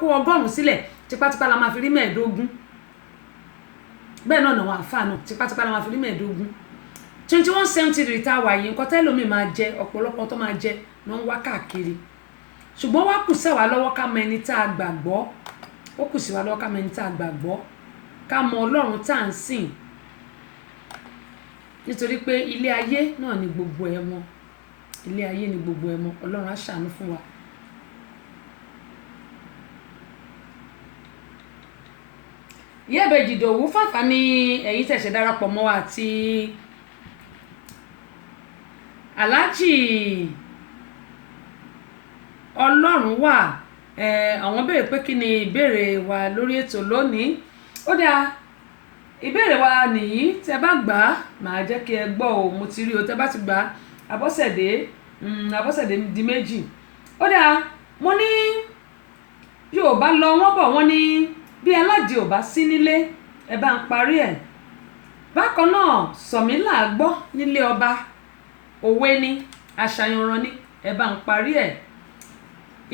kó 100 sílẹ̀ tipátipá la máa fi rí 15 bẹ́ẹ̀ náà àwọn àfáà náà tipátipá la máa fi rí 15 21st century tá a wà yìí nǹkan tẹ́lómi máa jẹ ọ̀pọ̀lọpọ̀ tó máa jẹ ló ń wá káàkiri ṣùgbọ́n wá kù sí wa lọ́wọ́ ká mọ ẹni tá a gbàgbọ́ ó kù sí wa lọ́wọ́ ká mọ ẹni tá a gbàgbọ́ ká mọ Ọlọ́run tá à ń sìn nítorí pé ilé ayé náà ni gbogbo ẹ̀ mọ́ ilé ayé ni gbogbo ẹ̀ mọ́ Ọlọ́run á ṣàánú fún wa. Ìyábẹ̀jì Ìdòwú fàfà ní ẹ̀yin tẹ̀sẹ̀ darapọ̀ mọ́ wa àti Aláàjì Ọlọ́run wà àwọn béèrè pé kí ni ìbéèrè wa lórí ètò lónìí ó dáa ìbéèrè wa nìyí tẹ bá gbà á màá jẹ́ kí ẹ gbọ́ ò mo ti rí o tẹ bá ti gbà á Abọ́sẹ̀dé di méjì ó dáa mo ní Yorùbá lọ wọ́n bọ̀ wọ́n ní bí alájẹ ò bá sí nílé ẹ bá ń parí ẹ̀ bákan náà sọ̀mílà gbọ́ nílé ọba òwe ni àṣàyànràn ni ẹ bá ń parí ẹ̀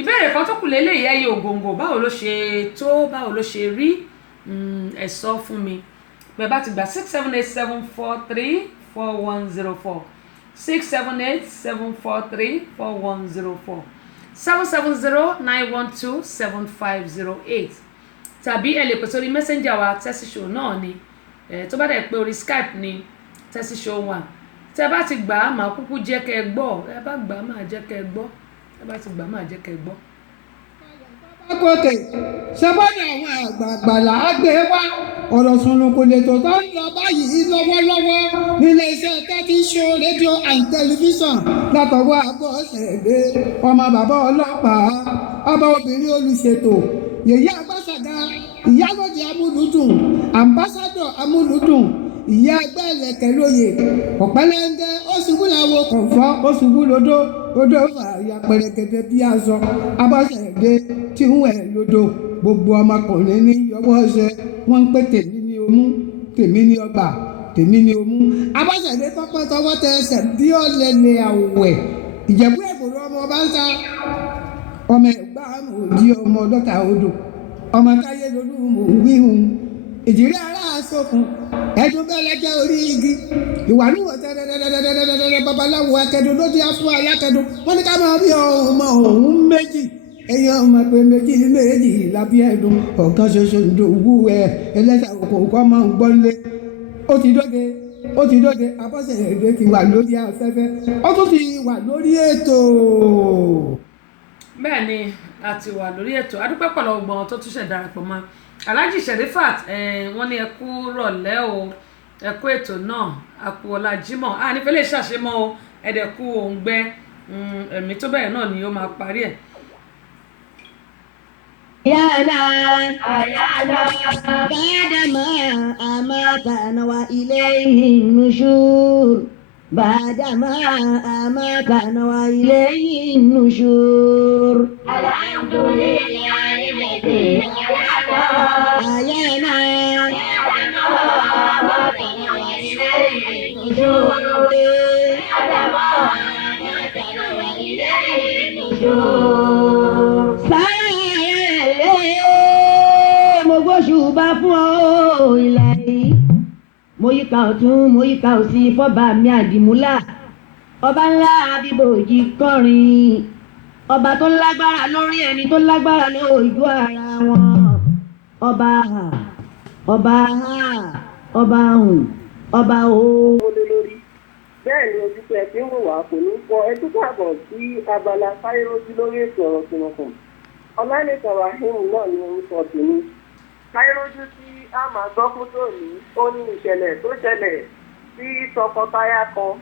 ìbéèrè kan tó kù lélẹ́yìí ẹyẹ ògòǹgò báwo ló ṣe tó báwo ló ṣe rí ẹ sọ fún mi bẹ́ẹ̀ bá ti gbà 678-743-4104 678-743-4104 770-912-7508 tàbí ẹ lè pè sórí messenger wa Tessy Show náà ni tó bá dẹ̀ pé orí Skype ni Tessy Show 1 tẹ́ bá ti gbà á máa kúkú jẹ́ kẹ́ ẹ gbọ́ ẹ bá gbà á máa jẹ́ kẹ́ ẹ gbọ́ ẹ bá ti gbà á máa jẹ́ kẹ́ ẹ gbọ́. Akókè ṣẹ́bọ́dì àwọn àgbààgbà là á gbé wá ọ̀rọ̀ sunukun lètò tó ń lọ báyìí lọ́wọ́lọ́wọ́ nílé iṣẹ́ Tessy Show rédíò and tẹlifíṣàn látọwọ́ Abọ́sẹ̀dé ọmọ bàbá ọlọ́pàá ọba obìnrin olùṣètò yèyé Agbásàgà ìyálòdì amúlùdùn ambassadọ amúlùdùn ìyá ẹgbẹ́ ẹlẹ́kẹ̀ lóye ọ̀pẹ́lẹ́ńgẹ́ ó ṣubú làwọn kọ̀ọ̀fọ́ ó ṣubú lódó odò fàyà pẹ̀rẹ̀gẹ̀dẹ̀ bí aṣọ Abọ́sẹ̀dé tí ń wẹ̀ lódò gbogbo ọmọkùnrin ní yọwọ́ ṣe wọ́n ń pè tèmi ní omú tèmi ní ọgbà tèmi ní omú Abọ́sẹ̀dé tọ́pẹ́ tọwọ́ tẹ ẹsẹ̀ bí ó lẹ́lẹ̀ àwẹ̀ Ìjẹ̀bú Èkòrò ọmọ ọba ń ta ọmọ ẹ̀gbá òdi ọmọ ọlọ́ta odò ọmọ táyé lolú mò ń wíhun ìjìrí ara àsokùn ẹdun bẹ́lẹ́jẹ́ orí igi ìwà níwọ̀ tẹ́lẹ̀lẹ́lẹ́lẹ́lẹ́lẹ́ babaláwo akẹ́dùn ló ti á fún ayákẹ́dùn wọ́n ní ká máa bí ọmọ òun méjì èèyàn ọmọ pé méjì lábí ẹ̀dùn ọ̀kan ṣoṣo ìdòwú ẹlẹ́sà òkòkò máa ń gbọ́nlé ó ti dóde Abọ́sẹ̀dé ti wà lórí afẹ́fẹ́ ó tún ti wà lórí ètò. Bẹ́ẹ̀ ni a ti wà lórí ètò adúpẹ́ pẹ̀lú ọgbọ̀n tó tún ṣẹ̀ darapọ̀ mọ́ Alhaji Sherifat wọ́n ní ẹ kú rọ̀lẹ́ o ẹ kú ètò náà a kú ọlá Jímọ̀ nífẹ̀ẹ́ lè ṣàṣemọ́ o ẹ̀dẹ̀kú òǹgbẹ ẹ̀mí tó bẹ̀rẹ̀ náà ni ó máa parí ẹ̀. Yana بعدما أماتنا وإليه النشور بعدما أماتنا وإليه النشور الحمد لله الذي أحيانا بعدما أماتنا وإليه النشور بعدما أماتنا وإليه النشور ṣùgbọ́n fún ọ ilẹ̀ yìí mo yíká ọ̀tún mo yíká òsì fọ́ba mi àdìmúlà ọba ńlá abíbòjì kọrin ọba tó lágbára lórí ẹni tó lágbára lójú ara wọn ọba hùn ọba òun. bẹ́ẹ̀ ni ojú pé ẹ ti ń wò wá kò ní fọ ẹ tó káàbọ̀ sí abala Káyọ̀rọ́jú lórí ètò ọ̀rọ̀ tìǹkùn Ọlálékan Rahim náà ní orúkọ tèmi. Káyọ̀rọ́jú tí a máa gbọ́ fún tòní ó ní ìṣẹ̀lẹ̀ tó ṣẹlẹ̀ sí tọkọtaya kan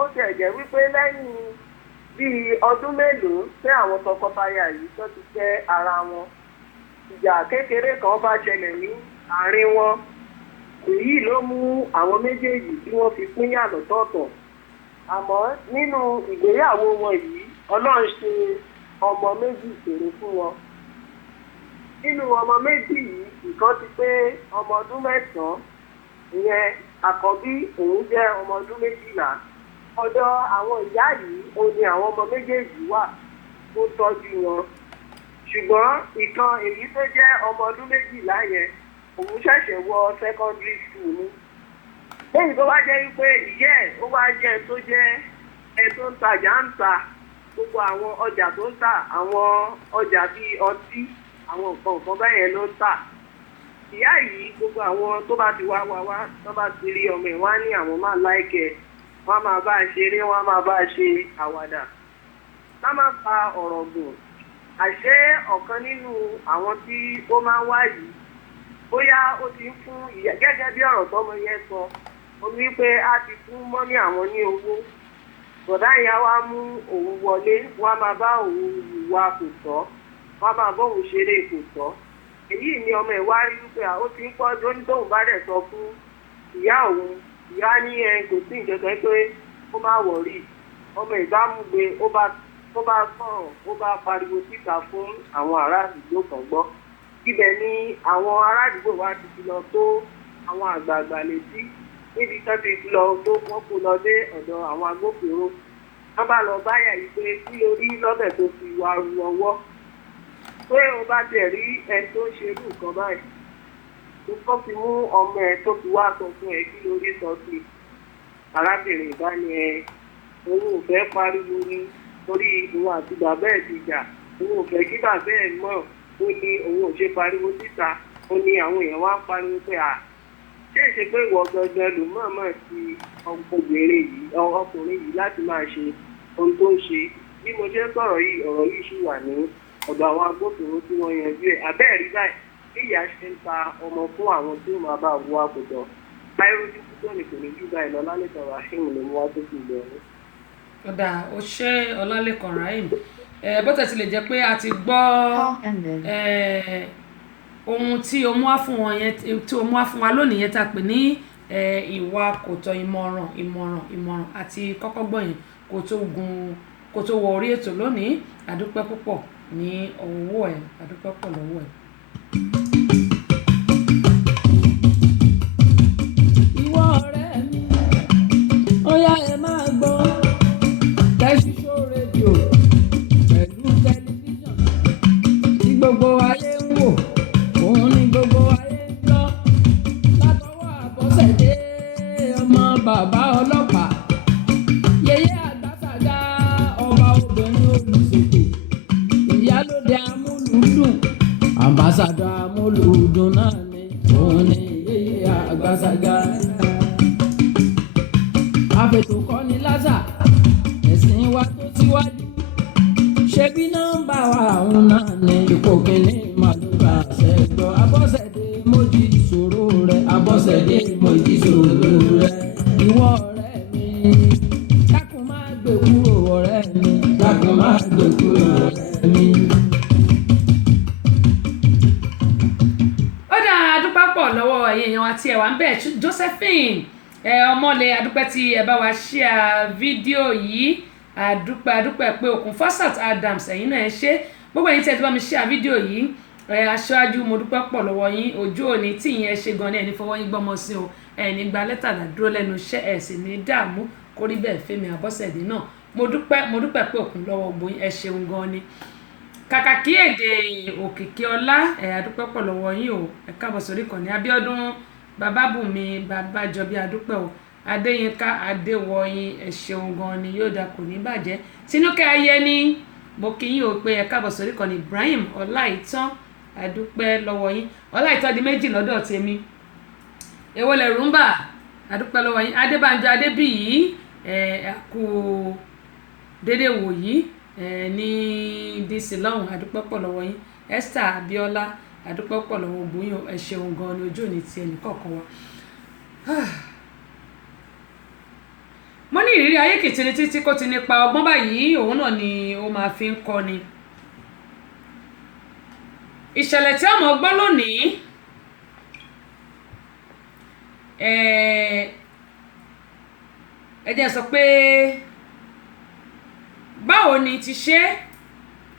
ó ti ẹ̀jẹ̀ wípé lẹ́yìn bíi ọdún mélòó tí àwọn tọkọtaya yìí tó ti fẹ́ ara wọn ìjà kékeré kan bá ṣẹlẹ̀ ní àárín wọn èyí ló mú àwọn méjèèjì tí wọ́n fi pínyà lọ́tọ̀ọ̀tọ̀ àmọ́ nínú ìgbéyàwó wọn yìí Ọlọ́run ṣe ọmọ méjì ṣèrè fún wọn. Nínú ọmọ méjì yìí ìkan ti pé ọmọ ọdún 9 ìyẹn àkọ́bí òun jẹ́ ọmọ ọdún 12 ọ̀dọ̀ àwọn ìyá yìí ó ní àwọn ọmọ méjèèjì wà tó tọ́jú wọn ṣùgbọ́n ìkan èyí tó jẹ́ ọmọ ọdún 12 yẹn òun ṣẹ̀ṣẹ̀ wọ secondary school ni. lẹ́yìn tó wá jẹ́ wípé ìyá ẹ̀ ó wá jẹ́ tó jẹ́ ẹ tó ń tajà ń ta gbogbo àwọn ọjà tó ń tà àwọn ọjà bíi ọtí àwọn nǹkan báyẹn ló ń tà. ìyá yìí gbogbo àwọn tó bá ti wá tó bá ti rí ọmọ ẹ̀ wá ní àwọn máa láìkẹ́ wọ́n máa bá a ṣeré wọ́n máa bá a ṣe àwàdà. ká má pa ọ̀rọ̀ gùn àṣé ọ̀kan nínú àwọn tí ó máa ń wá yìí bóyá ó ti ń fún ìyá gẹ́gẹ́ bí ọ̀rọ̀ tọ́mọ yẹn sọ ó ní pé a ti fún mọ́mí àwọn ní owó bọ̀dá ìyá wa mú òun wọlé wọ́n á máa bá òun ìwà kò tọ́ wọ́n á máa bọ́ òun ṣeré kò tọ́ èyí ni ọmọ ẹ̀ wá rí wípé ó ti ń pọ́ tó ní tóun bá dẹ̀ sọ fún ìyá òun ìyá ní kò sí ìjọba pé ó máa wọ̀rí ọmọ ìbámúgbe ó bá sọ̀rọ̀ ó bá pariwo síta fún àwọn ará àdúgbò kan gbọ́ ibẹ̀ ni àwọn ará àdúgbò wa ti fi lọ tó àwọn àgbààgbà létí níbi tó ti fi lọ tó wọ́n kó lọ dé ọ̀dọ̀ àwọn agbófinró wọ́n bá lọ báyà yìí pé kí orí lọ́bẹ̀ tó fi wá ru ọwọ́ pé o bá tẹ̀ rí ẹni tó ń ṣerú nǹkan báyìí tó kọ́ fi mú ọmọ ẹ tó fi wá sọ fún ẹ kí lórí sọ sí arábìnrin ìbáni òun ò fẹ́ pariwo ní torí òun àti bàbá ẹ̀ ti jà òun ò fẹ́ kí bàbá ẹ̀ mọ̀ ó ní òun ò ṣe pariwo síta ó ní àwọn èèyàn wá ń pariwo pé ṣé ìṣe pé ìwọ gangan ló mọ̀ọ́mọ̀ sí ọkùnrin yìí láti máa ṣe ohun tó ń ṣe bí mo ṣe ń sọ̀rọ̀ yìí ọ̀rọ̀ yìí ṣì wà ní ọ̀dọ̀ àwọn agbófinró tí wọ́n yanjú ẹ̀ abẹ́ẹ̀rí báyìí bí ìyá ṣe ń ta ọmọ fún àwọn tí ó máa bá wọ àkójọ báyìí púpọ̀ ní kò ní jù báyìí lọ Ọlálékan Rahim ló mú wá tó fi lọ ní. ọ̀dà ó ṣe Ọlálékan Rahim bó tẹ̀ ti lè jẹ́ pé a ti gbọ́ ohun tí o mú wá fún wọn yẹn tí o mú wá fún wa lónìí yẹn tá a pè ní ìwà kò tọ́ ìmọ̀ràn àti kọ́kọ́ gbọ́ yẹn kó tó wọ orí ètò lónìí àdúpẹ́ púpọ̀ ní ọwọ́ ẹ̀ àdúpẹ́ pọ̀ lọ́wọ́ ẹ̀. ìwọ ọ̀rẹ́ mi ó yá ẹ máa gbọ́ Tẹ́síṣó rédíò pẹ̀lú tẹlifíṣàn tí gbogbo ayé ń wò òun ni gbogbo ayé ń gbọ́ látọwọ́ Àbọ̀sẹ̀dé ọmọ bàbá ọlọ́pàá yẹyẹ àgbàsàgà ọba obìnrin olùṣètò ìyálóde amúlùúdùn àmbàsàdọ̀ amúlùúdùn náà ni òun ni yẹyẹ àgbàsàgà àfètò kọ́ni lásà ẹ̀sìn wa tó síwájú ṣebí nọ́mbà wa òun náà ní ipò kìíní màlúùbà ṣẹgbọ́ Abọ́sẹ̀dé mojí ìṣòro rẹ̀ Abọ́sẹ̀dé mojí ìṣòro rẹ̀ ìwọ ọ̀rẹ́ mi dákun má gbé kúrò ọ̀rẹ́ mi dákun má gbé kúrò ọ̀rẹ́ mi. ó dá adúpẹ́ pọ̀ lọ́wọ́ ẹ̀yin èèyàn àti ẹ̀wà ń bẹ̀ Josephine ọmọlẹ̀ adúpẹ́ tí ẹ bá wa share fídíò yìí adúpẹ́ pé òkun Fasat Adams ẹ̀yin náà ẹ ṣe gbogbo ẹ̀yin tí ẹ ti bá mi share fídíò yìí aṣáájú mo dúpẹ́ pọ̀ lọ́wọ́ yín ojú òní tí ìyẹn ṣe gan ní ẹni fọwọ́ yín gbọ́mọ sí o ẹni gba lẹ́tà dúró lẹ́nu iṣẹ́ ẹ̀ sì ní dààmú kórí bẹ́ẹ̀ Fẹ́mi Abọ́sẹ̀dé náà mo dúpẹ́ pé òkun lọ́wọ́ gbóyin ẹ ṣeun gan ni kàkà kí èdè òkìkí ọlá adúpẹ́ pọ̀ lọ́wọ́ yín o ẹ káàbọ̀ sórí ìkànnì Abíọ́dún Babábùnmi Babájọbí adúpẹ́ o Adéyínká Adéwọyìn ẹ ṣeun gan ni yóò dá kò ní bàjẹ́ Tinúkẹ́ Ayẹni mo kí yín o pé ẹ káàbọ̀ sórí ìkànnì Ibrahim Ọláìtàn adúpẹ́ lọ́wọ́ yín Ọláìtàn di méjì lọ́dọ̀ tèmi èwo lẹ̀ rúmbà adúpẹ́ lọ́wọ́ yín Adébánjọ Adébíyì kú dédé wò yìí ní dc lọ́hùn adúpẹ́ pọ̀ lọ́wọ́ yín Esther Abíọ́lá adúpẹ́ pọ̀ lọ́wọ́ gbóyún ẹ ṣeun gan ni ojú òní ti ẹnì kọ̀ọ̀kan wa. mo ní ìrírí ayé kìtìní títí kó ti nípa ọgbọ́n báyìí òun náà ni ó máa fi ń kọ́ni. ìṣẹ̀lẹ̀ tí a mọ̀ gbọ́ lónìí ẹ jẹ́ sọ pé báwo ni ti ṣe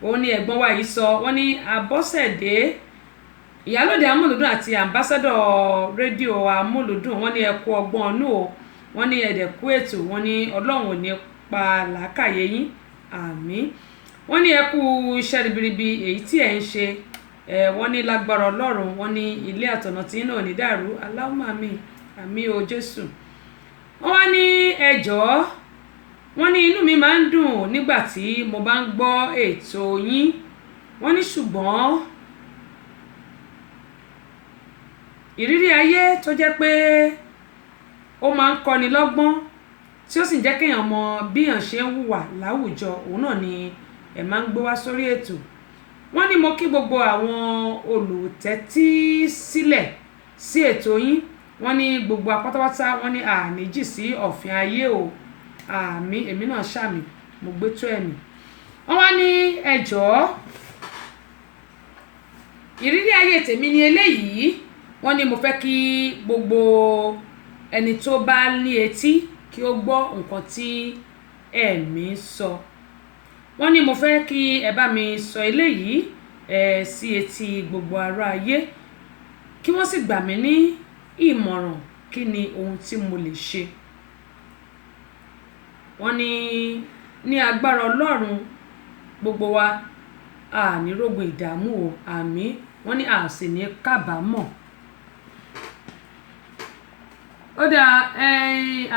òun ni ẹ̀gbọ́n wa yìí sọ wọ́n ní Abọ́sẹ̀dé ìyálóde amúlùdùn àti ambassador rédíò amúlùdùn wọ́n ní ẹ kú ọgbọ́n ọ̀nù o wọ́n ní ẹ̀dẹ̀kú ètò wọ́n ní Ọlọ́run ò ní pa làákàyè yín àmín wọ́n ní ẹ kú iṣẹ́ ribiribi èyí tí ẹ̀ ń ṣe wọ́n ní lágbára ọlọ́run wọ́n ní ilé àtọ̀nà tí náà ní dàrú Allahumma àmín o Jésù. wọ́n wá ní ẹ jọ̀ọ́ wọ́n ní inú mi máa ń dùn nígbà tí mo bá ń gbọ́ ètò yín wọ́n ní ṣùgbọ́n ìrírí ayé tó jẹ́ pé ó máa ń kọ́ni lọ́gbọ́n tí ó sì ń jẹ́ kéèyàn mọ bí èèyàn ṣe ń hùwà láwùjọ òun náà ni ẹ máa ń gbé wá sórí ètò. wọ́n ní mo kí gbogbo àwọn olùtẹ́tí sílẹ̀ sí ètò yín wọ́n ní gbogbo apátápátá wọ́n ní àníjì sí ọ̀fìn ayé o àmì èmi náà ṣàmì mo gbé tó ẹ̀mí. wọ́n wá ní ẹ jọ̀ọ́ ìrírí ayé tèmi ni eléyìí wọ́n ní mo fẹ́ kí gbogbo ẹni tó bá ní etí kí ó gbọ́ nǹkan tí ẹ̀mí sọ. wọ́n ní mo fẹ́ kí ẹ bá mi sọ eléyìí sí etí gbogbo ará ayé kí wọ́n sì gbà mí ní ìmọ̀ràn kí ni ohun tí mo lè ṣe. wọ́n ní agbára Ọlọ́run gbogbo wa a ní rógun ìdààmú o àmín wọ́n ní a sì ní kábàámọ̀. ó dáa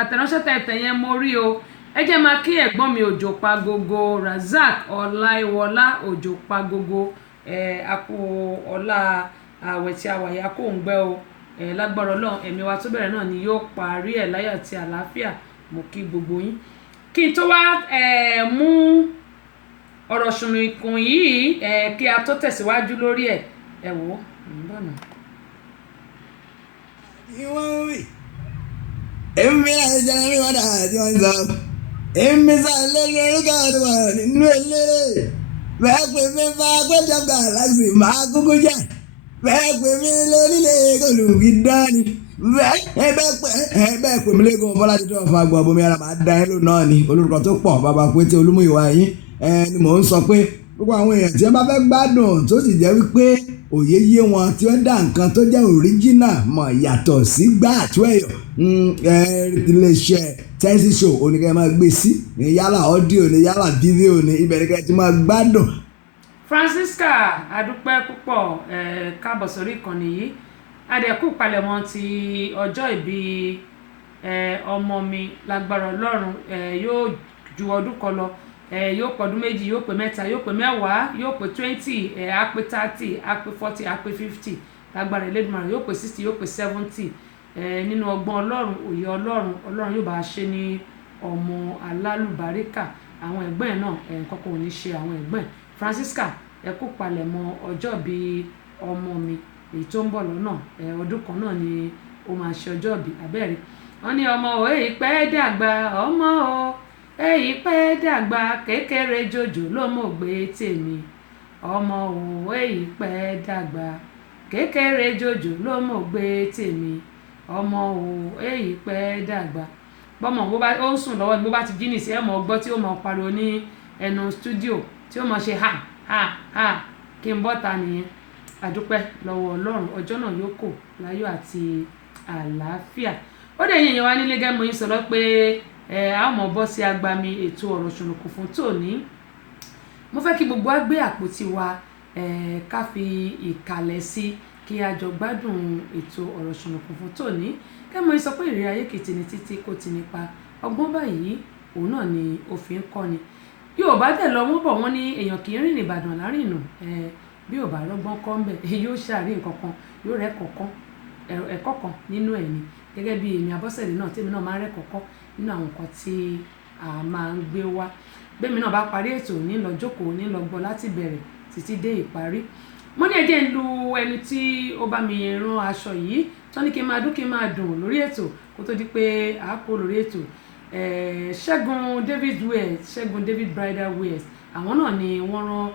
àtẹ̀ránṣẹ́ tẹ̀tẹ̀ yẹn mo rí o ẹ jẹ́ máa kí ẹ̀gbọ́n mi Òjò Pagogo Razak Ọláìwọlá Òjò Pagogo àpò ọlá àwẹ̀ tí a wà yá kó ń gbẹ́ o lágbára Ọlọ́run ẹ̀mí wa tó bẹ̀rẹ̀ náà ni yóò parí ẹ̀ láyọ̀ àti àlàáfíà mo kí gbogbo yín. kí n tó wá mú ọ̀rọ̀ ṣùnùkùn yìí kí a tó tẹ̀síwájú lórí ẹ̀ wò ó bọ̀nà. èmi àìjẹ́ mi wọ́n dà tí wọ́n sọ èmi sàlẹ̀ lórúkọ tó wà nínú ilé bẹ́ẹ̀ pé mi bá gbẹ́jọba láti máa kúkú jẹ́ bẹ́ẹ̀ pé mi lórílẹ̀ olùkí dání bẹ́ẹ̀ pé mi lẹ́gùn bọ́lá títí ọ̀fà gbọ́ bomi ara máa da ẹ́ lò náà ni olùkọ́ tó pọ̀ bàbá pété Olúmúyìwá yín ni mò ń sọ pé gbogbo àwọn èèyàn tí wọ́n bá fẹ́ gbádùn tó sì jẹ́ wípé òye yé wọn tí wọ́n dá nǹkan tó jẹ́ òríjínà mọ̀ yàtọ̀ sí gbà àtúwẹ̀yọ̀ iléeṣẹ́ tẹ́sí show oníkẹ́ máa gbé sí ní yálà ọ́díò ní yálà fídíò ní ibẹ̀ ní kẹ́ ti máa gbádùn. Francisca adúpẹ́ púpọ̀ káàbọ̀ sórí ìkànnì yìí adẹ̀kú palẹ̀mọ́ ti ọjọ́ ìbí ọmọ mi lágbára Ọlọ́run yóò ju ọdún kan lọ yóò pọ̀ ọdún méjì yóò pé mẹ́ta yóò pé mẹ́wàá yóò pé 20 á pé 30 á pé 40 á pé 50 lágbára Elédùmarè yóò pé 60 yóò pé 70 nínú ọgbọ́n Ọlọ́run òye Ọlọ́run yóò bá a ṣe ní ọmọ alálùbáríkà àwọn ẹ̀gbọ́n ẹ̀ náà nǹkan kan ò ní ṣe àwọn ẹ̀gbọ́n ẹ̀. Francisca ẹ kú palẹ̀mọ́ ọjọ́ bí ọmọ mi èyí tó ń bọ̀ lọ́nà ọdún kan náà ni ó máa ṣe ọjọ́ bí abẹ́rẹ́ wọ́n ní ọmọ ò èyí pẹ́ dàgbà ọmọ ò èyí pẹ́ dàgbà kékeré jòjò ló mọ̀ gbé tèmi ọmọ ò èyí pẹ́ dàgbà kékeré jòjò ló mọ̀ gbé tèmi ọmọ ò èyí pẹ́ dàgbà bọ́mọ ó ń sùn lọ́wọ́ bó bá ti jí nìsí ẹ̀ mọ̀ ọgbọ́ tí ó mọ̀ pariwo ní ẹnu stúdíò tí ó mọ̀ ṣe ha kí n bọ́ta nìyẹn àdúpẹ́ lọ́wọ́ Ọlọ́run ọjọ́ náà yóò kò láyọ̀ àti àlàáfíà. ó dẹ̀ yẹn wá nílé gẹ́gẹ́ mo yín sọ lọ pé a ó mọ̀ bọ́ sí agbami ètò ọ̀rọ̀ ṣùnùkùn fún tòní. mo fẹ́ kí gbogbo wa gbé àpótí wa ká fi ìkàlẹ̀ sí kí a jọ gbádùn ètò ọ̀rọ̀ ṣùnùkùn fún tòní. kẹ́ mo yín sọ pé ìrírí ayé kìtì ní títí kò ti nípa ọgbọ́n báyìí òun náà ni òfin kọ́ni. Yorùbá dẹ̀ lọ wọ́n bọ̀ wọ́n ní èèyàn kì í rìn Ìbàdàn lárìnù bí ò bá rọ́gbọ́n kọ́ ń bẹ̀ yóò ṣàrí nǹkan kan yóò rẹ́ ẹ̀kọ́ kan nínú ẹ̀ ni gẹ́gẹ́ bí èmi Abọ́sẹ̀dé náà tèmi náà máa ń rẹ́ kọ̀ọ̀kan nínú àwọn nǹkan tí a máa ń gbé wá bẹ́ẹ̀mi náà bá parí ètò ní lọ jókòó ní lọ gbọ́ láti bẹ̀rẹ̀ títí dé ìparí. mo ní ẹjẹ́ ń lu ẹni tí ó bá mi rán aṣọ yìí tó ní kí n máa dùn lórí ètò kó tó di pé a kó lórí ètò Ṣẹ́gun David Bridal Wears àwọn náà ni wọ́n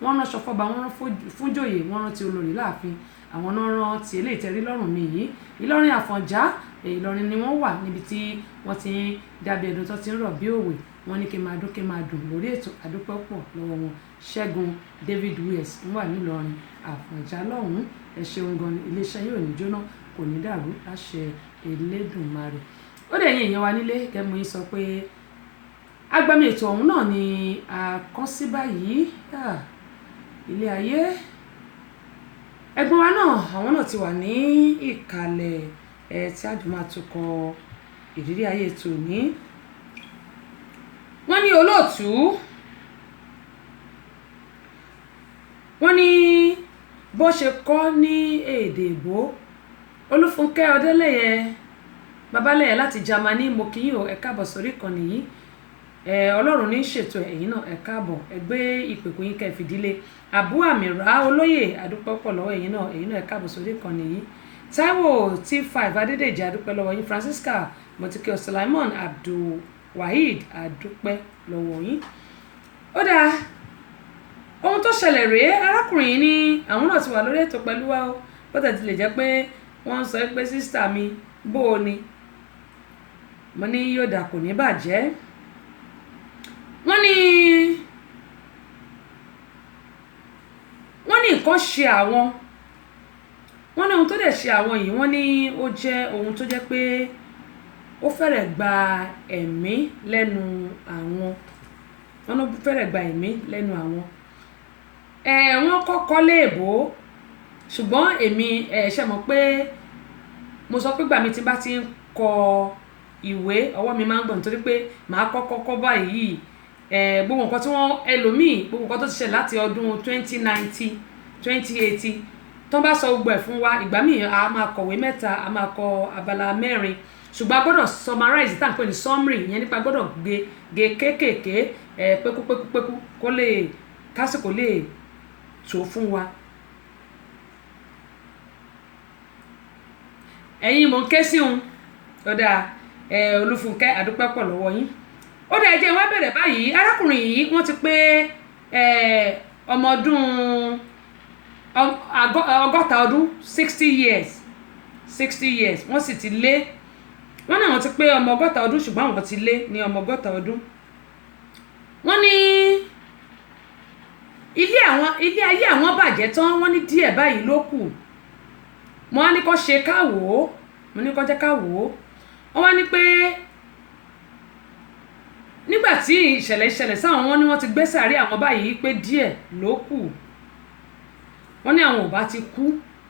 rán aṣọ fọ́ba wọ́n rán fúnjòyè wọ́n rán ti olórí láàfin àwọn náà rán ti eléyìí tẹ́rí lọ́rùn mi yìí Ìlọrin Àfọ̀njá Ìlọrin ni wọ́n wà níbi tí wọ́n ti ń dábì ẹ̀dùn tó ti ń rọ̀ bí òwe wọ́n ní kí n máa dùn lórí ètò àdúpẹ́ pọ̀ lọ́wọ́ wọn Ṣẹ́gun David Wears ń wà nílọrin Àfọ̀njá lọ́hùn-ún ẹ ṣeun gan iléeṣẹ́ yóò ní jóná kò ní dàrú láṣẹ Elédùmarè. ó dẹ̀ yín èèyàn wa nílé kẹ́mu yín sọ pé agbami ètò ọ̀hún náà ni a kàn sí báyìí ilé ayé ẹ̀gbọ́n wa náà àwọn náà ti wà ní ìkàlẹ̀ tí a jù máa tukọ̀ ìrírí ayé tòní. Wọ́n ní olóòtú wọ́n ní bó ṣe kọ́ ní èdè ìgbò Olúfúnkẹ́ Ọdẹ́lẹ́yẹ babalẹ́yẹ láti Jámánì mo kí yín o ẹ káàbọ̀ sórí ìkànnì yìí Ọlọ́run ní ṣètò ẹ̀yin náà ẹ káàbọ̀ ẹ gbé ìpèkùn yín kẹ́ fìdílé Àbú Àmìrà olóyè adúpẹ́pọ̀ lọ́wọ́ ẹ̀yin náà ẹ káàbọ̀ sórí ìkànnì yìí Táíwò T5 Adédèjì adúpẹ́ lọ́wọ́ yín Francisca Mọ̀tíkẹ́ Sulaimon Abdulwaheed adúpẹ́ lọ́wọ́ yín. Ó dáa ohun tó ṣẹlẹ̀ rèé arákùnrin yìí ní àwọn náà ti wà lórí ètò pẹ̀lú wa o bó tẹ̀ ti lè jẹ́ pé wọ́n sọ pé sísítà mi bó o ni mo ní yóò dà kò ní bàjẹ́. Wọ́n ní nǹkan ṣe àwọn wọ́n ní ohun tó dẹ̀ ṣe àwọn yìí wọ́n ní ó jẹ́ ohun tó jẹ́ pé ó fẹ́rẹ̀ gba ẹ̀mí lẹ́nu àwọn wọ́n ló fẹ́rẹ̀ gba ẹ̀mí lẹ́nu àwọn wọ́n kọ́kọ́ léèbó ṣùgbọ́n èmi ṣe mọ̀ pé mo sọ pé gbà mí tí bá ti ń kọ ìwé ọwọ́ mi máa ń gbọ̀n nítorí pé màá kọ́kọ́ báyìí gbogbo nǹkan tí wọ́n ẹlòmíì gbogbo nǹkan tó ti ṣẹlẹ̀ láti ọdún 2090 2080 tó bá sọ gbogbo ẹ̀ fún wa ìgbà míì a máa kọ̀wé mẹ́ta a máa kọ abala mẹ́rin ṣùgbọ́n a gbọ́dọ̀ summarize tá à ń pè ní summary ìyẹn nípa gbọ́dọ̀ gé kéékèèké pékúpékúpékú kó lè kásìkò lè tó fún wa. ẹ̀yin mò ń ké sí un ó dáa Olúfúnkẹ́ àdúpẹ́ pọ̀ lọ́wọ́ yín. Ó dáa ẹ jẹ́ wá bẹ̀rẹ̀ báyìí arákùnrin yìí wọ́n ti pé ọmọ ọdún ọgọ́ta ọdún 60 years wọ́n sì ti lé wọ́n náà wọ́n ti pé ọmọ ọgọ́ta ọdún ṣùgbọ́n àwọn ti lé ní ọmọ ọgọ́ta ọdún. Wọ́n ní ilé ayé àwọn bàjẹ́ tán wọ́n ní díẹ̀ báyìí ló kù mo wá ní kó ṣe káwò mo ní kó jẹ́ káwò wọ́n wá ní pé nígbà tí ìṣẹ̀lẹ̀ sáwọn wọn ni wọ́n ti gbé sàárè àwọn báyìí pé díẹ̀ ló kù wọ́n ní àwọn ò bá ti kú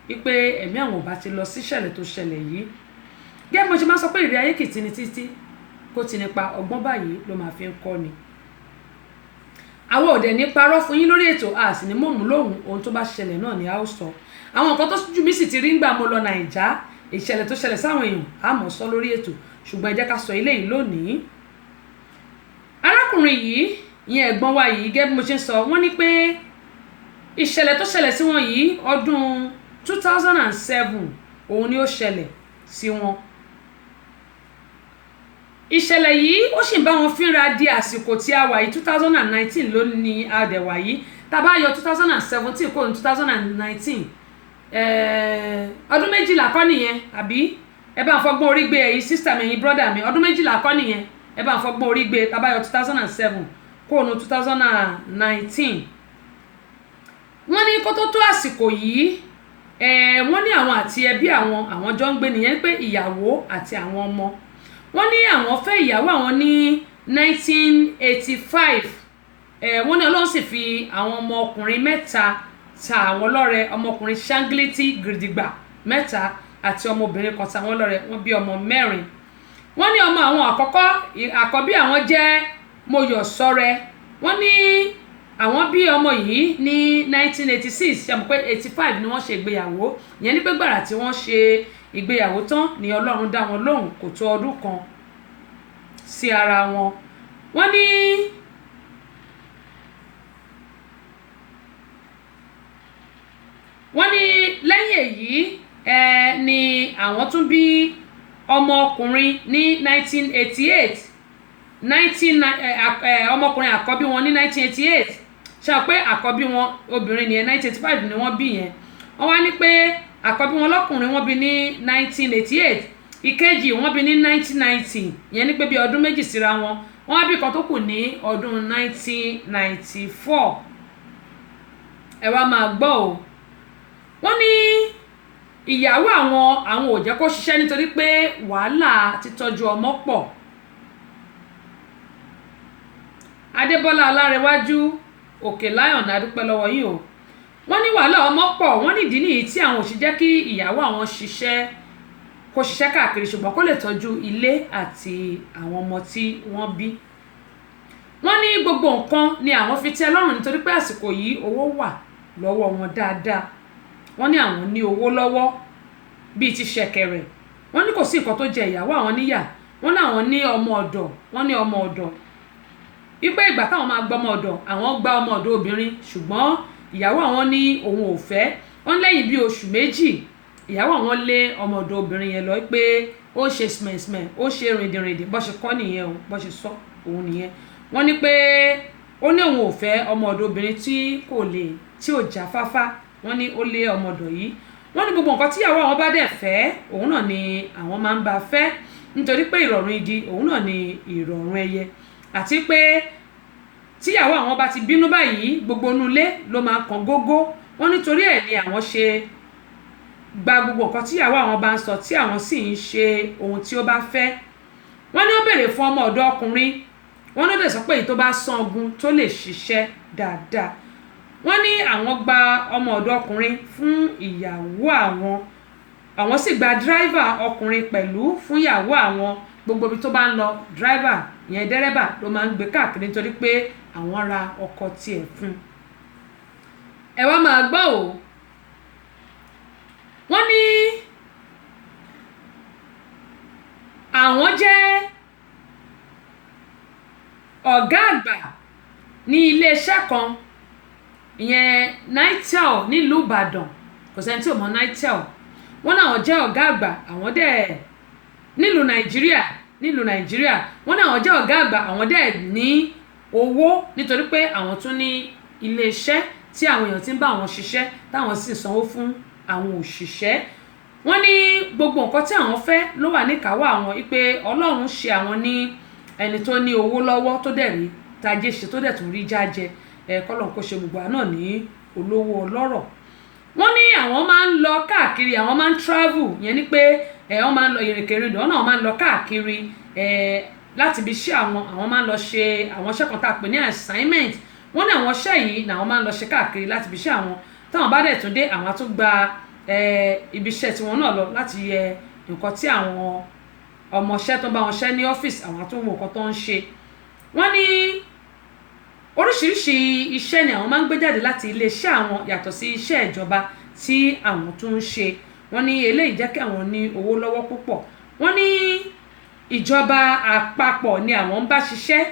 wípé ẹ̀mí àwọn ò bá ti lọ sí ìṣẹ̀lẹ̀ tó ṣẹlẹ̀ yìí gẹ́gẹ́ mo ṣe máa sọ pé ìrírí ayé kì í tini títí kó ti nípa ọgbọ́n báyìí ló máa fi ń kọ́ ni. Àwọn òdẹ̀ ní parọ́ fún yín lórí ètò a sì ní mọ̀mú lóhùn ohun tó bá ṣẹlẹ̀ náà ni a ó sọ àwọn nǹkan tó jù mí sì ti rí ńgbà mo lọ Nàìjà ìṣẹ̀lẹ̀ tó ṣẹlẹ̀ sáwọn èèyàn a mọ̀ sọ lórí ètò ṣùgbọ́n ẹ jẹ́ ká sọ eléyìí lónìí. Arákùnrin yìí ìyẹn ẹ̀gbọ́n wa yìí gẹ́gẹ́ bí mo ṣe ń sọ wọ́n ní pé ìṣẹ̀lẹ̀ tó ṣẹlẹ̀ sí wọn yìí ọdún 2007 òun ni ó ṣẹlẹ̀ sí wọn. Ìṣẹ̀lẹ̀ yìí ó sì ń bá wọn fínra di àsìkò tí a wà yìí 2019 ló ní àdẹ̀wà yìí tá bá yọ 2017 kó ní 2019 ọdún méjìlá kọ́ nìyẹn àbí ẹ bá ń fọgbọ́n orí gbé ẹ̀yin sísítà mi ẹ̀yin brọ́dà mi ọdún méjìlá kọ́ nìyẹn ẹ bá ń fọgbọ́n orí gbé tá bá yọ 2007 kó ní 2019. Wọ́n ní kó tó tó àsìkò yìí wọ́n ní àwọn àti ẹbí àwọn jọ ń gbé nìyẹn pé ìyàwó àti àwọn ọmọ wọ́n ní àwọn fẹ́ ìyàwó àwọn ní 1985 wọ́n ní Ọlọ́run sì fi àwọn ọmọ ọkùnrin mẹ́ta ta àwọn lọ́rẹ ọmọkùnrin ṣángílítì gidigba mẹ́ta àti ọmọbìnrin kan ta wọ́n lọ́rẹ wọ́n bí ọmọ mẹ́rin. Wọ́n ní ọmọ àwọn àkọ́bí àwọn jẹ́ Mọ́yọ̀sọ́rẹ́ wọ́n ní àwọn bí ọmọ yìí ní 1986 ṣe mọ̀ pé 85 ni wọ́n ṣe ìgbéyàwó ìyẹn ní pé gbàrà tí wọ́n ṣe ìgbéyàwó tán ni Ọlọ́run dá wọn lóhùn kò tó ọdún kan sí ara wọn. Wọ́n ní lẹ́yìn èyí ni àwọn tún bí ọmọ ọkùnrin ní 1988 ọmọkùnrin àkọ́bí wọn ní 1988 ṣe pé àkọ́bí wọn obìnrin nìyẹn 1985 ni wọ́n bí yẹn wọ́n wá ní pé àkọ́bí wọn lọ́kùnrin wọ́n bí ní 1988 ìkejì wọ́n bí ní 1990 ìyẹn ní pé bí ọdún méjì síra wọn wọ́n wá bí kan tó kù ní ọdún 1994. ẹ wá máa gbọ́ o wọ́n ní ìyàwó àwọn ò jẹ́ kó ṣiṣẹ́ nítorí pé wàhálà títọ́jú ọmọ pọ̀ Adébọ́lá Ọlárẹ̀wájú Òkè Lion adúpẹ́ lọ́wọ́ yín o wọ́n ní wàhálà ọmọ pọ̀ wọ́n nídìí nìyí tí àwọn ò sì jẹ́ kí ìyàwó àwọn kó ṣiṣẹ́ káàkiri ṣùgbọ́n kó lè tọ́jú ilé àti àwọn ọmọ tí wọ́n bí wọ́n ní gbogbo nǹkan ni àwọn fi tẹ́ lọ́rùn nítorí pé àsìkò yìí owó wà lọ́wọ́ wọn dáadáa wọ́n ní àwọn ní owó lọ́wọ́ bíi ti ṣẹ̀kẹ̀rẹ̀ wọ́n ní kò sí nǹkan tó jẹ ìyàwó àwọn níyà wọ́n ní àwọn ní ọmọ ọ̀dọ̀ wípé ìgbà táwọn máa gba ọmọ ọ̀dọ̀ àwọn gba ọmọ ọ̀dọ̀ obìnrin ṣùgbọ́n ìyàwó àwọn ní òun ò fẹ́ wọ́n lẹ́yìn bíi oṣù méjì ìyàwó àwọn lé ọmọ ọ̀dọ̀ obìnrin yẹn lọ pé ó ṣe smẹ̀smẹ̀ ó ṣe rìndìnrìndìn bó ṣe kọ́ nìyẹn o bó ṣe sọ òun nìyẹn wọ́n ní pé ó ní òun ò fẹ́ ọmọ ọ̀dọ̀ obìnrin tí ò jáfáfá wọ́n ní ó lé ọmọ ọ̀dọ̀ yìí wọ́n ní gbogbo nǹkan tíyàwó àwọn bá dẹ̀ fẹ́ òun náà ni àwọn máa ń bá fẹ́ nítorí pé ìrọ̀rùn igi òun náà ni ìrọ̀rùn ẹyẹ àti pé tíyàwó àwọn bá ti bínú báyìí gbogbo inú ilé ló máa kàn gógó wọ́n nítorí ẹ̀ ni àwọn ṣe gba gbogbo nǹkan tíyàwó àwọn bá ń sọ tí àwọn sì ń ṣe ohun tí ó bá fẹ́ wọ́n ní ó béèrè fún ọmọ ọ̀dọ̀ ọkùnrin wọ́n ní ó dẹ̀ sọ pé èyí tó bá san ogun tó lè ṣiṣẹ́ dáadáa wọ́n ní àwọn gba ọmọ ọ̀dọ̀ ọkùnrin fún ìyàwó àwọn sì gba dírẹ́fà ọkùnrin pẹ̀lú fún ìyàwó àwọn gbogbo ibi tó bá ń lọ dírẹ́fà ìyẹn dẹ́rẹ́bà ló máa ń gbé káàkiri nítorí pé àwọn ra ọkọ̀ tiẹ̀ fún ẹ wá máa gbọ́ o wọ́n ní àwọn jẹ́ ọ̀gá àgbà ní iléeṣẹ́ kan ìyẹn Nitel nílùú Ìbàdàn kò sẹ́ni tí ò mọ̀ Nitel wọ́n náà jẹ́ ọ̀gá àgbà àwọn dẹ̀ nílùú Nàìjíríà wọ́n náà jẹ́ ọ̀gá àgbà àwọn dẹ̀ ní owó nítorí pé àwọn tún ní iléeṣẹ́ tí àwọn èèyàn ti ń bá àwọn ṣiṣẹ́ táwọn sì sanwó fún àwọn òṣìṣẹ́ wọ́n ní gbogbo nǹkan tí àwọn fẹ́ ló wà níkàáwọ́ àwọn wípé Ọlọ́run ṣe àwọn ní ẹni tó ní owó lọ́wọ́ tó dẹ̀ rí tajé ṣe tó dẹ̀ tún rí jájẹ kọ́lọ́n kó ṣe gbogbo àná ní olówó ọlọ́rọ̀ wọ́n ní àwọn máa ń lọ káàkiri àwọn máa ń travel yẹn ni pé wọ́n máa ń lọ ìrìnkèrindò náà máa ń lọ káàkiri láti ibi iṣẹ́ àwọn máa ń lọ ṣe àwọn iṣẹ́ kan tá a pè ní assignment wọ́n ní àwọn iṣẹ́ yìí làwọn máa ń lọ ṣe káàkiri láti ibi iṣẹ́ àwọn táwọn bá dẹ̀ tún dé àwọn tún gba ibi iṣẹ́ tiwọn náà lọ láti yẹ nǹkan tí àwọn ọmọọṣẹ́ tó bá wọn ṣẹ́ ní ọ́fíìsì àwọn tó ń wo nǹkan tó ń ṣe wọ́n ní oríṣiríṣi iṣẹ́ ni àwọn máa ń gbé jáde láti iléeṣẹ́ àwọn yàtọ̀ sí iṣẹ́ ìjọba tí àwọn tún ń ṣe wọ́n ní eléyìí jẹ́ kí àwọn ní owó lọ́wọ́ púpọ̀ wọ́n ní ìjọba àpapọ̀ ni àwọn ń bá ṣiṣẹ́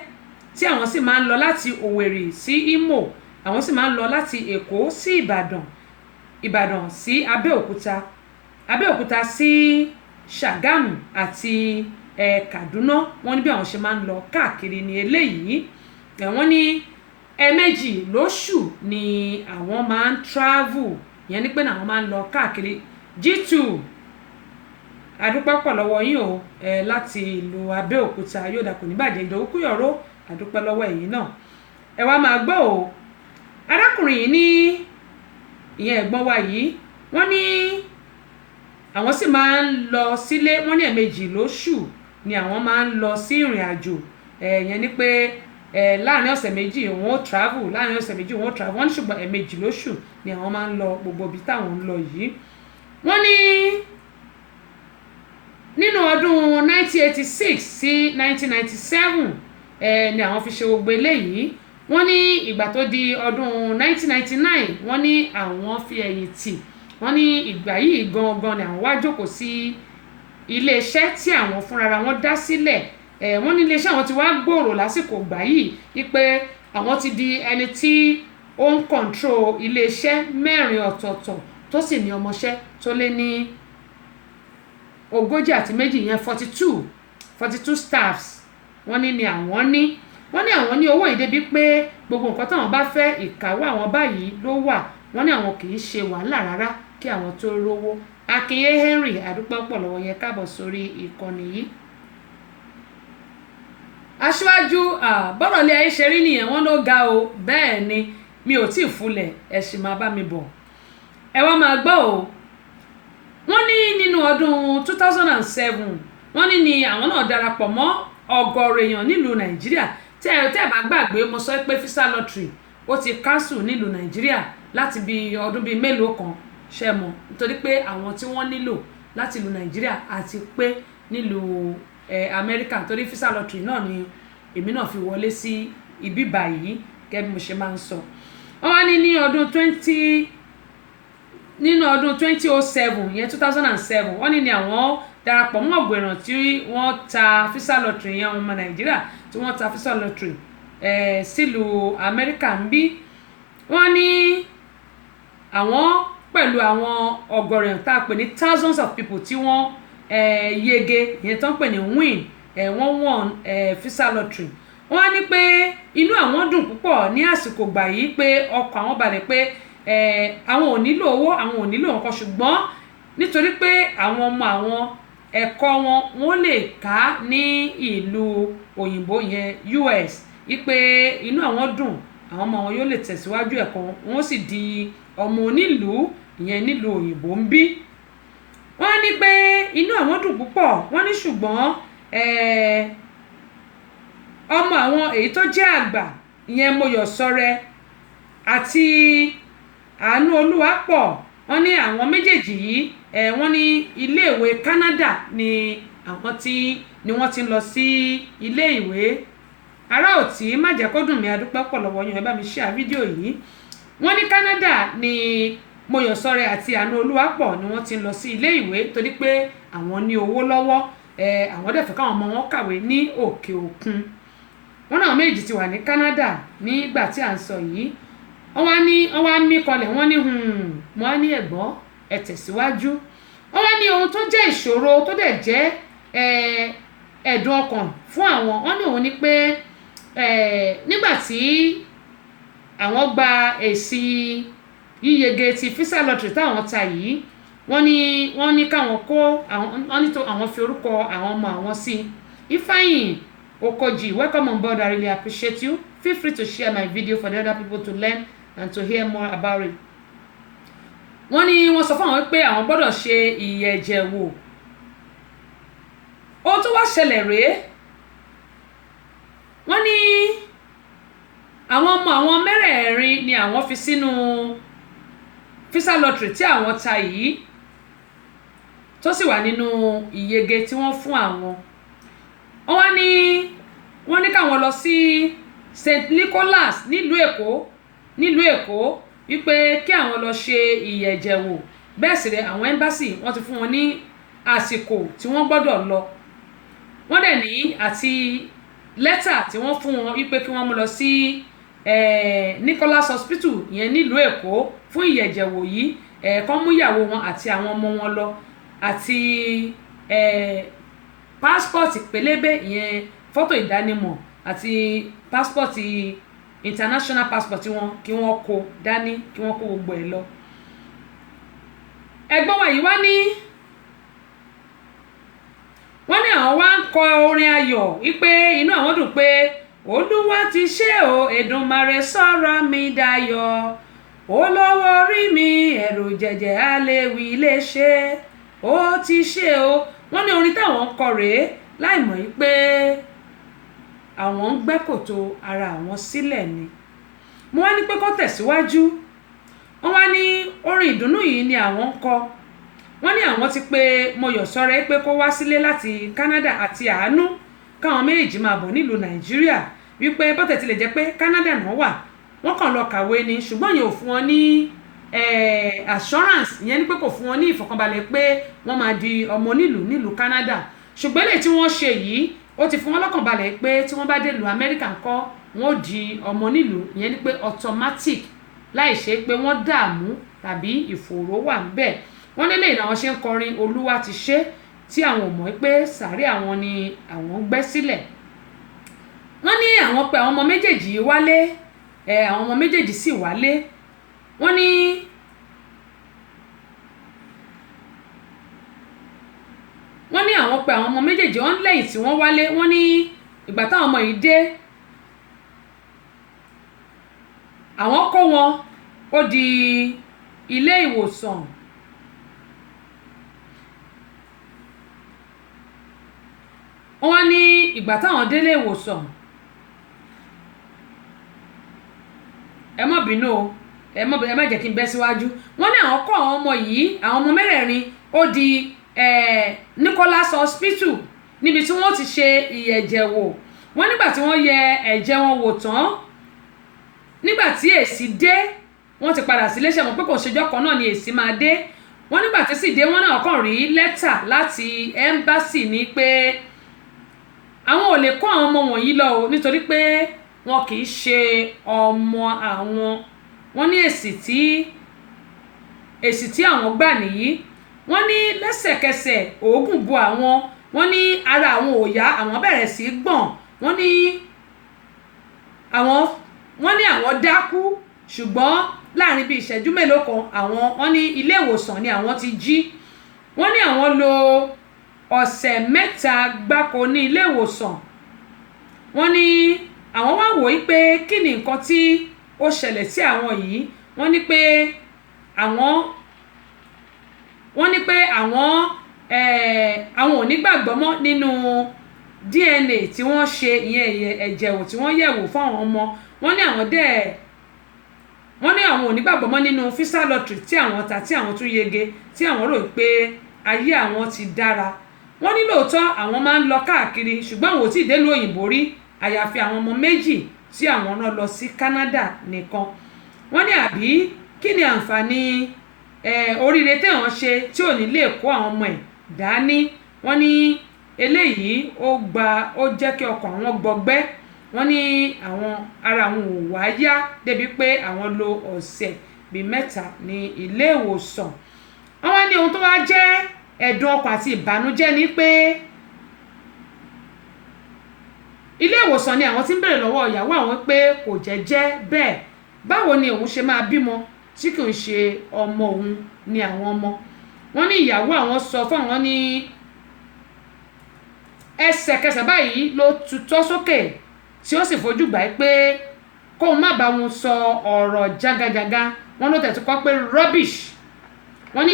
tí àwọn sì máa ń lọ láti Òwèrì sí Imo àwọn sì máa ń lọ láti Èkó sí Ìbàdàn sí Abẹ́òkúta sí Ṣàgámù àti Kaduna wọ́n ní bí àwọn ṣe máa ń lọ káàkiri ní eléyìí wọ́n ní ẹ̀ẹ̀mejì lóṣù ni àwọn máa ń travel yẹn ni pé àwọn máa ń lọ káàkiri G2 adúpẹ́ pọ̀ lọ́wọ́ yín o láti ìlú Abẹ́òkúta yóò dà kò ní bàjẹ́ Ìdòwú Kúyọ̀rọ̀ adúpẹ́ lọ́wọ́ ẹ̀yin náà ẹ wá máa gbọ́ o arákùnrin yìí ní ìyẹn ẹ̀gbọ́n wa yìí wọ́n ní àwọn sì máa ń lọ sílé wọ́n ní ẹ̀ẹ̀mejì lóṣù ni àwọn máa ń lọ sí ìrìn àjò yẹn ni pé láàrin ọ̀sẹ̀ méjì wọ́n ó travel wọ́n ní ṣùgbọ́n ẹ̀ẹ̀mejì lóṣù ni àwọn máa ń lọ gbogbo ibi táwọn ń lọ yìí wọ́n ní nínú ọdún 1986 sí 1997 ni àwọn fi ṣe gbogbo eléyìí wọ́n ní ìgbà tó di ọdún 1999 wọ́n ní àwọn fi ẹ̀yìn tì wọ́n ní ìgbà yìí gangan ni àwọn wá jókòó sí iléeṣẹ́ tí àwọn fúnra wọn dá sílẹ̀ wọ́n ní iléeṣẹ́ àwọn ti wá gbòòrò lásìkò ìgbà yìí wípé àwọn ti di ẹni tí ó ń kọ̀ǹtró iléeṣẹ́ 4 ọ̀tọ̀ọ̀tọ̀ tó sì ní ọmọọṣẹ́ tó lé ní 42 yẹn 42 staffs wọ́n ní àwọn ní owó yìí débi pé gbogbo nǹkan táwọn bá fẹ́ ìkáwọ́ àwọn báyìí ló wà wọ́n ní àwọn kì í ṣe wàhálà rárá kí àwọn tó rówó Akínyé Henry àdúpẹ́ pọ̀ lọ́wọ́ yẹn káàbọ̀ sórí ìkànnì yìí. Aṣíwájú bọ́rọ̀ ilé ayé ṣe rí nìyẹn wọ́n ló ga o bẹ́ẹ̀ ni mi ò tí ì fúnlẹ̀ ẹ sì máa bá mi bọ̀ ẹ wá máa gbọ́ o wọ́n ní nínú ọdún 2007 wọ́n ní ni àwọn náà darapọ̀ mọ́ ọgọ́rọ̀ èèyàn nílùú Nàìjíríà tẹ́ ẹ bá gbàgbé mo sọ pé visa lottery ó ti cancel nílùú Nàìjíríà láti bí ọdún bíi mélòó kan ṣe mọ̀ nítorí pé àwọn tí wọ́n nílò láti ìlú Nàìjíríà àti pé nílùú Amẹ́ríkà torí visa lottery náà ni èmi náà fi wọlé sí ibi báyìí gẹ́gẹ́ bí mo ṣe máa ń sọ. wọ́n wá ní nínú ọdún 2007 yẹn 2007 wọ́n ní àwọn darapọ̀ mọ́ ọ̀gbẹ̀ràn tí wọ́n ta visa lottery yẹn ọmọ Nàìjíríà tí wọ́n ta visa lottery sílùú Amẹ́ríkà ń bí. wọ́n ní àwọn pẹ̀lú àwọn ọgọ́rùn-ún tá a pè ní thousands of people tí wọ́n yege ìyẹn tó ń pè ní win wọ́n won visa lottery. wọ́n á ní pé inú àwọn dùn púpọ̀ ní àsìkò gbà yìí pé ọkàn àwọn balẹ̀ pé àwọn ò nílò owó àwọn ò nílò nǹkan ṣùgbọ́n nítorí pé àwọn ọmọ àwọn ẹ̀kọ́ wọn lè ká ní ìlú òyìnbó yẹn US wípé inú àwọn dùn àwọn ọmọ wọn yóò lè tẹ̀síwájú ẹ̀kọ́ wọn sì di ọmọ onílùú ìyẹn nílùú òyìnbó ń bí. wọ́n ní pé inú àwọn dùn púpọ̀ wọ́n ní ṣùgbọ́n ọmọ àwọn èyí tó jẹ́ àgbà ìyẹn Mọ́yọ̀sọ́rẹ́ àti Àánú Olúwapọ̀ wọ́n ní àwọn méjèèjì yìí wọ́n ní iléèwé Canada ni àwọn ni wọ́n ti lọ sí iléèwé. ará òtí má jẹ́ kó dùn mí adúpẹ́ pọ̀ lọ́wọ́ yín ẹ bá mi share fídíò yìí. wọ́n ní Canada ni Mọ́yọ̀sọ́rẹ́ àti Àánú Olúwapọ̀ ni wọ́n ti lọ sí iléèwé torí pé àwọn ní owó lọ́wọ́ àwọn dẹ̀ fẹ́ káwọn ọmọ wọn kàwé ní òkè òkun. wọ́n náà méjì ti wà ní Canada nígbà tí à ń sọ yìí. wọ́n wá mí kọlẹ̀ wọ́n ní wọ́n á ní ẹ̀gbọ́n ẹ tẹ̀síwájú. wọ́n wá ní ohun tó jẹ́ ìṣòro tó dẹ̀ jẹ́ ẹ̀dùn ọkàn fún àwọn wọ́n ní òun ni pé nígbà tí àwọn gba èsì yíyege ti visa lottery táwọn ta yìí wọ́n ní káwọn kó àwọn fi orúkọ àwọn ọmọ àwọn sí. Ifeanyi Okoji, welcome on board. I really appreciate you. Feel free to share my video for the other people to learn and to hear more about it. wọ́n ní wọ́n sọ fún àwọn pé àwọn gbọ́dọ̀ ṣe ìyẹ̀jẹ̀ wò. ohun tó wá ṣẹlẹ̀ rèé wọ́n ní àwọn ọmọ àwọn mẹ́rẹ̀ẹ̀rin ni àwọn fi sínú visa lottery tí àwọn ta yìí tó sì wà nínú ìyege tí wọ́n fún àwọn. wọ́n ní káwọn lọ sí St. Nicholas nílùú Èkó wípé kí àwọn lọ ṣe ìyẹ̀jẹ̀ wò. bẹ́ẹ̀ sì rẹ̀ àwọn embassy wọ́n ti fún wọn ní àsìkò tí wọ́n gbọ́dọ̀ lọ. wọ́n dẹ̀ ní àti lẹ́tà tí wọ́n fún wọn wípé kí wọ́n mú lọ sí Nicholas Hospital ìyẹn nílùú Èkó fún ìyẹ̀jẹ̀ wò yìí kán mú ìyàwó wọn àti àwọn ọmọ wọn lọ àti pásítọ̀tì pélébé ìyẹn fọ́tò ìdánimọ̀ àti pásítọ̀tì international passport wọn kí wọ́n kó dání kí wọ́n kó gbogbo ẹ̀ lọ. ẹ̀gbọ́n wa yìí wọ́n ní àwọn wá ń kọ orin ayọ̀ wípé inú àwọn dùn pé Olúwa ti ṣe o Èdùmàrè sọ̀rọ̀ mi dayọ̀ olówó orí mi ẹ̀rù jẹ̀jẹ̀ aléwì lè ṣe ó ti ṣe o. wọ́n ní orin táwọn ń kọ rèé láìmọ̀ yìí pé àwọn ń gbẹ́ kòtò ara àwọn sílẹ̀ ni. mo wá ní pé kó tẹ̀síwájú. wọ́n wá ní orin ìdùnnú yìí ni àwọn ń kọ. wọ́n ní àwọn ti pé Mọ́yọ̀sọ́rẹ́ pé kó wá sílé láti Canada àti Àánú káwọn méjèèjì máa bọ̀ nílùú Nàìjíríà wípé bọ́tẹ̀ tilẹ̀ jẹ́ pé Canada náà wà wọ́n kàn lọ kàwé ni ṣùgbọ́n yẹn ò fún wọn ní assurance ìyẹn ni pé kò fún wọn ní ìfọ̀kànbalẹ̀ pé wọ́n máa di ọmọ nílùú Canada. ṣùgbọ́n eléyìí tí wọ́n ṣe yìí ó ti fún wọn lọ́kàn balẹ̀ pé tí wọ́n bá dé ìlú Amẹ́ríkà ńkọ́ wọn ò di ọmọ nílùú ìyẹn ni pé automatic láì ṣe pé wọ́n dààmú tàbí ìfòòró wà ńbẹ̀. wọ́n lélẹ̀ ìlànà ṣe ń kọrin Olúwa ti ṣe tí àwọn ò mọ̀ pé sàárè àwọn ni àwọn gbẹ́ sílẹ̀. wọ́n ní àwọn pé àwọn ọmọ méjèèjì wálé àwọn ọmọ méjèèjì sì wálé. wọ́n ní àwọn pé àwọn ọmọ méjèèjì wọ́n lẹ́yìn tí wọ́n wálé. wọ́n ní ìgbà táwọn ọmọ yìí dé àwọn kó wọn ó di ilé ìwòsàn. wọ́n ní ìgbà táwọn délé ìwòsàn ẹ má bínú o ẹ má jẹ́ kí n bẹ́ síwájú wọ́n ní àwọn kọ́ àwọn ọmọ yìí àwọn ọmọ mẹ́rẹ̀ẹ̀rin ó di Nicholas Hospital níbi tí wọ́n ti ṣe ìyẹ̀jẹ̀ wò wọ́n nígbà tí wọ́n yẹ ẹ̀jẹ̀ wọn wò tán nígbà tí èsì dé wọ́n ti padà sílé ṣe mọ̀ pé kò ṣèjọ́ kan náà ni èsì máa dé wọ́n nígbà tí sì dé wọ́n náà kàn rí lẹ́tà láti ẹ́mbásì ní pé àwọn ò lè kó àwọn ọmọ wọ̀nyí lọ o nítorí pé wọn kì í ṣe ọmọ àwọn wọ́n ní èsì tí àwọn gbà nìyí wọ́n ní lẹ́sẹ̀kẹsẹ̀ òógùn bu àwọn wọ́n ní ara àwọn ò yá àwọn bẹ̀rẹ̀ sí gbọ̀n wọ́n ní àwọn dákú ṣùgbọ́n láàrin bíi ìṣẹ́jú mélòó kan wọ́n ní ilé ìwòsàn ni àwọn ti jí wọ́n ní àwọn lò ọ̀sẹ̀ 3 gbáko ní ilé ìwòsàn wọ́n ní àwọn wá wò ó pé kí ni nǹkan tí ó ṣẹlẹ̀ sí àwọn yìí wọ́n ní pé àwọn ò ní gbàgbọ́ mọ́ nínú DNA tí wọ́n ṣe ìyẹn ẹ̀jẹ̀ wò tí wọ́n yẹ̀wò fún àwọn ọmọ wọ́n ní àwọn ò ní gbàgbọ́ mọ́ nínú visa lottery tí àwọn ta tí àwọn tún yege tí àwọn rò pé ayé àwọn ti dára wọ́n ní lóòótọ́ àwọn máa ń lọ káàkiri ṣùgbọ́n àwọn ò tí ì délùú òyìnbó rí àyàfi àwọn ọmọ méjì tí àwọn rán lọ sí Canada nìkan wọ́n ní àbí kí ni àǹfààní oríire téèyàn ṣe tí ò ní lè kó àwọn ọmọ ẹ̀ dání wọ́n ní eléyìí ó jẹ́ kí ọkàn àwọn gbọgbẹ́ wọ́n ní ara àwọn ò wá yá débi pé àwọn lo ọ̀sẹ̀ bíi 3 ní ilé ìwòsàn wọ́n ní ohun tó wá jẹ́ ẹ̀dùn ọkàn àti ìbànújẹ́ ni pé ilé ìwòsàn ni àwọn tí ń bèrè lọ́wọ́ ìyàwó àwọn pé kò jẹ́ bẹ́ẹ̀ báwo ni òun ṣe máa bímọ tí kò ń ṣe ọmọ òun ni àwọn ọmọ wọ́n ní ìyàwó àwọn sọ fún àwọn ní ẹsẹ̀kẹsẹ̀ báyìí ló tutọ́ sókè tí ó sì fojú gbà pé kóun má bá wọn sọ ọ̀rọ̀ jágajàga wọ́n ló tẹ̀tù kọ́ pé rubbish wọ́n ní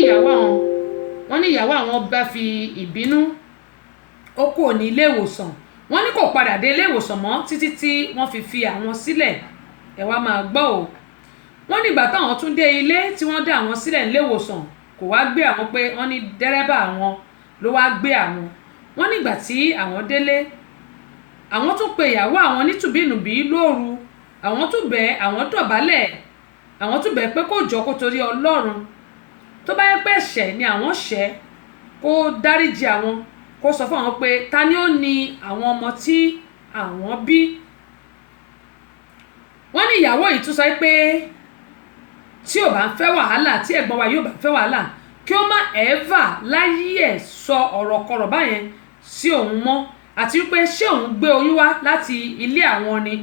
ìyàwó àwọn bá fi ìbínú ó kò ní ilé ìwòsàn wọ́n ní kò padà dé ilé ìwòsàn mọ́ títí tí wọ́n fi àwọn sílẹ̀ ẹ wá máa gbọ́ o wọ́n nígbà táwọn tún dé ilé tí wọ́n dá àwọn sílẹ̀ nílé ìwòsàn kò wá gbé àwọn pé wọ́n ní dẹ́rẹ́bà àwọn ló wá gbé àwọn wọ́n nígbà tí àwọn délé àwọn tún pe ìyàwó àwọn nítùbínùbí lóru àwọn tún bẹ̀ àwọn dọ̀bálẹ̀ àwọn tún bẹ̀ pé kó jọ kó torí Ọlọ́run tó bá yẹ pé ẹ̀ṣẹ̀ ni àwọn ṣẹ̀ kó dáríjì àwọn kó sọ fún àwọn pé ta ni ó ní àwọn ọmọ tí àwọn bí wọ́n ní ìyàwó yìí tún sọ pé tí ò bá ń fẹ́ wàhálà tí ẹ̀gbọ́n wa yóò bá fẹ́ wàhálà kí ó má ẹ̀ẹ́fà láyé ẹ̀ sọ ọ̀rọ̀ kọ̀rọ̀ báyẹn sí òun mọ́ àti wípé ṣé òun gbé oyún wá láti ilé àwọn ni